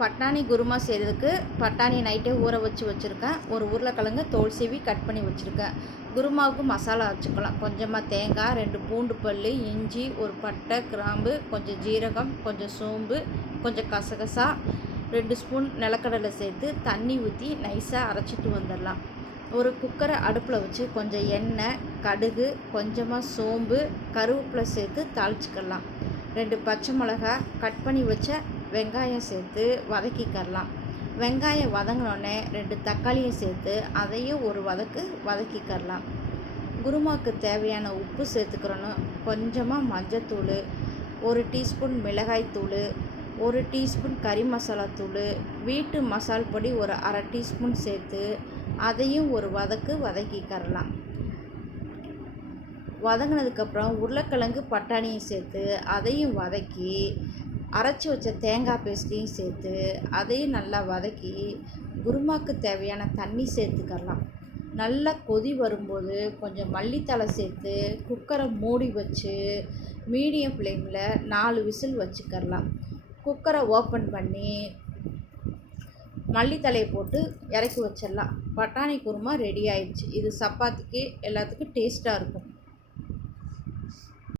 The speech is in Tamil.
பட்டாணி குருமா செய்கிறதுக்கு பட்டாணி நைட்டே ஊற வச்சு வச்சுருக்கேன். ஒரு உருளைக்கிழங்கு தோல் சீவி கட் பண்ணி வச்சுருக்கேன். குருமாவுக்கு மசாலா வச்சுக்கலாம். கொஞ்சமாக தேங்காய் ரெண்டு பூண்டு பல் இஞ்சி ஒரு பட்டை கிராம்பு கொஞ்சம் ஜீரகம் கொஞ்சம் சோம்பு கொஞ்சம் கசகசா ரெண்டு ஸ்பூன் நிலக்கடலை சேர்த்து தண்ணி ஊற்றி நைஸாக அரைச்சிட்டு வந்துடலாம். ஒரு குக்கரை அடுப்பில் வச்சு கொஞ்சம் எண்ணெய் கடுகு கொஞ்சமாக சோம்பு கருவேப்பிலை சேர்த்து தாளிச்சிக்கலாம். ரெண்டு பச்சை மிளகா கட் பண்ணி வச்ச வெங்காயம் சேர்த்து வதக்கிக்கரலாம் வெங்காயம் வதங்கினோடனே ரெண்டு தக்காளியும் சேர்த்து அதையும் ஒரு வதக்கு வதக்கிக்கரலாம் குருமாவுக்கு தேவையான உப்பு சேர்த்துக்கிறணும் கொஞ்சமாக மஞ்சத்தூள் ஒரு டீஸ்பூன் மிளகாய்த்தூள் ஒரு டீஸ்பூன் கறி மசாலா தூள் வீட்டு மசால் பொடி ஒரு அரை டீஸ்பூன் சேர்த்து அதையும் ஒரு வதக்கு வதக்கிக்கரலாம் வதங்கினதுக்கப்புறம் உருளைக்கிழங்கு பட்டாணியும் சேர்த்து அதையும் வதக்கி அரைச்சி வச்ச தேங்காய் பேஸ்ட்டையும் சேர்த்து அதையும் நல்லா வதக்கி குருமாக்கு தேவையான தண்ணி சேர்த்துக்கரலாம். நல்லா கொதி வரும்போது கொஞ்சம் மல்லித்தழை சேர்த்து குக்கரை மூடி வச்சு மீடியம் ஃப்ளேமில் நாலு விசில் வச்சுக்கரலாம். குக்கரை ஓப்பன் பண்ணி மல்லித்தழையை போட்டு இறக்கி வச்சிடலாம் பட்டாணி குருமா ரெடி ஆயிடுச்சு. இது சப்பாத்திக்கு எல்லாத்துக்கும் டேஸ்ட்டாக இருக்கும்.